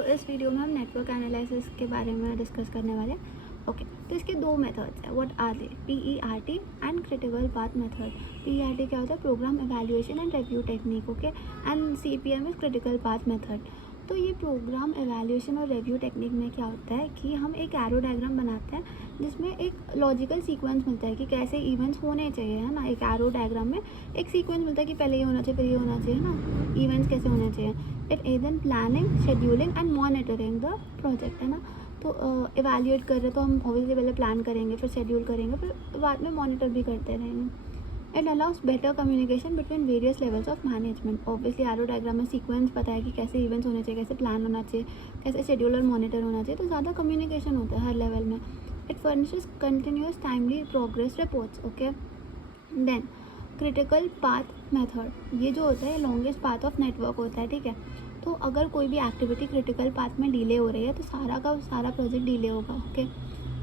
तो इस वीडियो में हम नेटवर्क एनालिसिस के बारे में डिस्कस करने वाले हैं। ओके, तो इसके दो मेथड्स हैं। What are they? PERT and critical path method. PERT क्या होता है? Programme evaluation and review technique. Okay, and CPM is critical path method. तो ये प्रोग्राम एवेल्युएशन और रिव्यू टेक्निक में क्या होता है कि हम एक एरो डायग्राम बनाते हैं जिसमें एक लॉजिकल सीक्वेंस मिलता है कि कैसे इवेंट्स होने चाहिए, है ना। एक एरो डायग्राम में एक सीक्वेंस मिलता है कि पहले ये होना चाहिए, फिर ये होना चाहिए ना, इवेंट्स कैसे होने चाहिए। It as planning, scheduling and monitoring the project, है ना। तो इवेल्युएट कर रहे तो हम ऑब्वियसली पहले प्लान करेंगे, फिर शेड्यूल करेंगे, फिर बाद में मॉनिटर भी करते रहेंगे। It allow us better communication between various levels of management. Obviously arrow diagram में सीक्वेंस पता है कि कैसे इवेंट्स होने चाहिए, कैसे प्लान होना चाहिए, कैसे शेड्यूल और मॉनिटर होना चाहिए, तो ज़्यादा कम्युनिकेशन होता है हर लेवल में। It furnishes continuous timely progress reports. Okay, then critical path method, ये जो होता है लॉन्गेस्ट पाथ ऑफ नेटवर्क होता है, ठीक है। तो अगर कोई भी एक्टिविटी क्रिटिकल पाथ में डिले हो रही है तो सारा का सारा प्रोजेक्ट डिले होगा। ओके,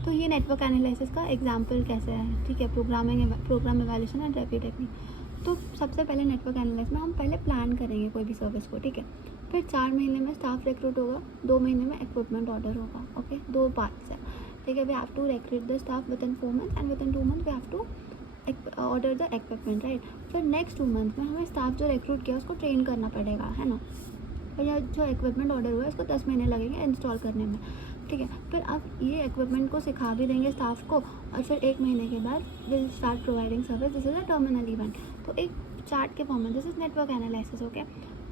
तो ये नेटवर्क एनालिसिस का एग्जांपल कैसे है, ठीक है। Programme evaluation and review technique. तो सबसे पहले नेटवर्क एनालिसिस में हम पहले प्लान करेंगे कोई भी सर्विस को, ठीक है। फिर 4 महीने में स्टाफ रिक्रूट होगा, 2 महीने में इक्विपमेंट ऑर्डर होगा। ओके, 2 पार्ट्स है, ठीक है। We have to recruit the staff within 4 months and within 2 month we have to order the equipment, right. फिर नेक्स्ट 2 मंथ में हमें स्टाफ जो रिक्रूट किया उसको ट्रेन करना पड़ेगा, है ना। और यह जो इक्विपमेंट ऑर्डर हुआ है इसको 10 महीने लगेंगे इंस्टॉल करने में, ठीक है। फिर अब ये इक्विपमेंट को सिखा भी देंगे स्टाफ को, और फिर 1 महीने के बाद will start providing service. This is a terminal event. तो एक चार्ट के फॉर्म में this is network analysis. Okay,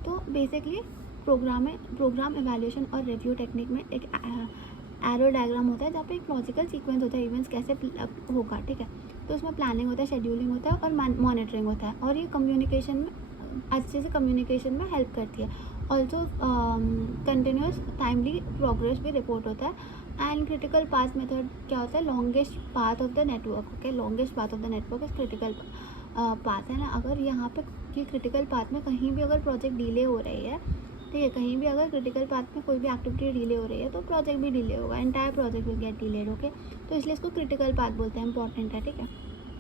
तो बेसिकली प्रोग्राम एवेल्यूएशन और रिव्यू टेक्निक में एक एरो डायग्राम होता है जहाँ पे एक लॉजिकल सीक्वेंस होता है, इवेंट्स कैसे होगा, ठीक है। तो उसमें प्लानिंग होता है, शेड्यूलिंग होता है और मॉनिटरिंग होता है, और ये कम्युनिकेशन में अच्छे से कम्युनिकेशन में हेल्प करती है। ऑल्सो कंटिन्यूस टाइमली प्रोग्रेस भी रिपोर्ट होता है। एंड क्रिटिकल पाथ मेथड क्या होता है? Longest path of the network. Okay, longest path of the network is critical path, है ना। अगर यहाँ पे ये क्रिटिकल पाथ में कहीं भी अगर प्रोजेक्ट डिले हो रही है, ठीक है, कहीं भी अगर क्रिटिकल पाथ में कोई भी एक्टिविटी डिले हो रही है तो प्रोजेक्ट भी डिले होगा, entire project will get delayed. Okay, तो इसलिए इसको क्रिटिकल पाथ बोलते हैं, इंपॉर्टेंट है, ठीक है।